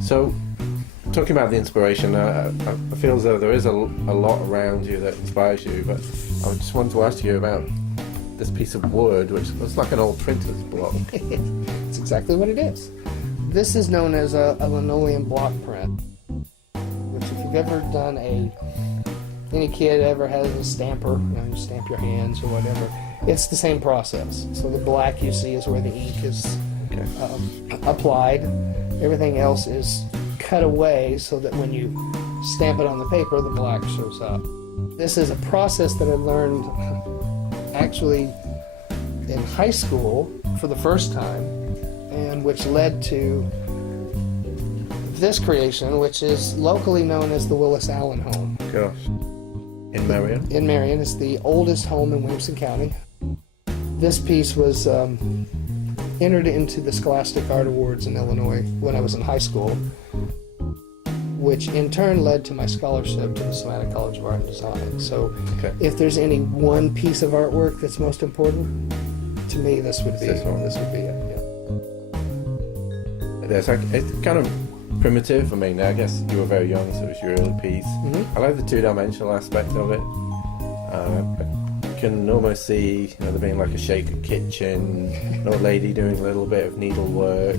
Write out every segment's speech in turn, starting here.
So, talking about the inspiration, I feel as though there is a lot around you that inspires you, but I just wanted to ask you about this piece of wood, which looks like an old printer's block. It's exactly what it is. This is known as a linoleum block print, which if you've ever done any kid ever has a stamper, you stamp your hands or whatever, it's the same process. So the black you see is where the ink is applied. Everything else is cut away so that when you stamp it on the paper, the black shows up. This is a process that I learned actually in high school for the first time, and which led to this creation, which is locally known as the Willis Allen Home. Gosh. In Marion? In Marion. It's the oldest home in Williamson County. This piece was entered into the Scholastic Art Awards in Illinois when I was in high school, which in turn led to my scholarship to the Savannah College of Art and Design. So if there's any one piece of artwork that's most important, to me this would be it. Yeah. It's kind of primitive. I mean, I guess you were very young, so it was your early piece. I like the two-dimensional aspect of it. I can almost see there being like a shaker kitchen, an old lady doing a little bit of needlework,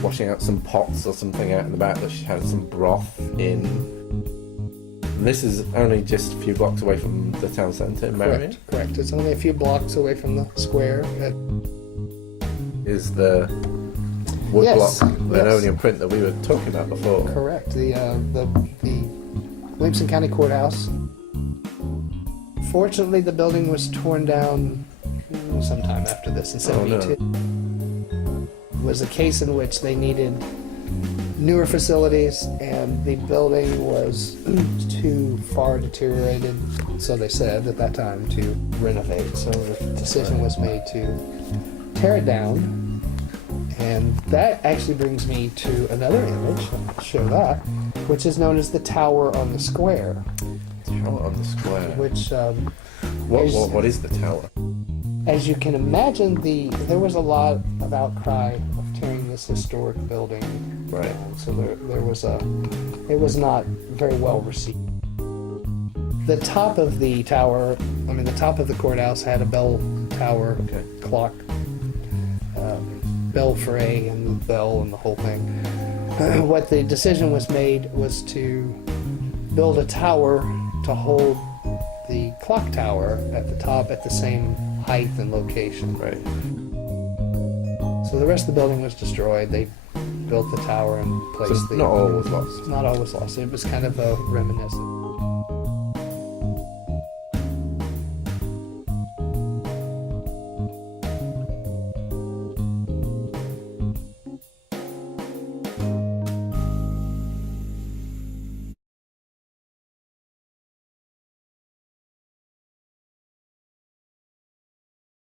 washing out some pots or something out in the back that she had some broth in. And this is only just a few blocks away from the town centre in Marion? Correct. It's only a few blocks away from the square. Is the woodblock linoleum print that we were talking about before? Correct. The Williamson County Courthouse. Fortunately, the building was torn down sometime after this in '72. It was a case in which they needed newer facilities, and the building was too far deteriorated, so they said at that time, to renovate. So the decision was made to tear it down, and that actually brings me to another image. I'll show that, which is known as the Tower on the Square. Tower on the Square. Which what is the tower? As you can imagine, there was a lot of outcry of tearing this historic building down. So it was not very well received. The top of the tower, the top of the courthouse had a bell tower, clock, belfry, and the bell and the whole thing. What the decision was made was to build a tower to hold the clock tower at the top at the same height and location. Right. So the rest of the building was destroyed. They built the tower and placed not all was lost. Not all was lost. It was kind of a reminiscent.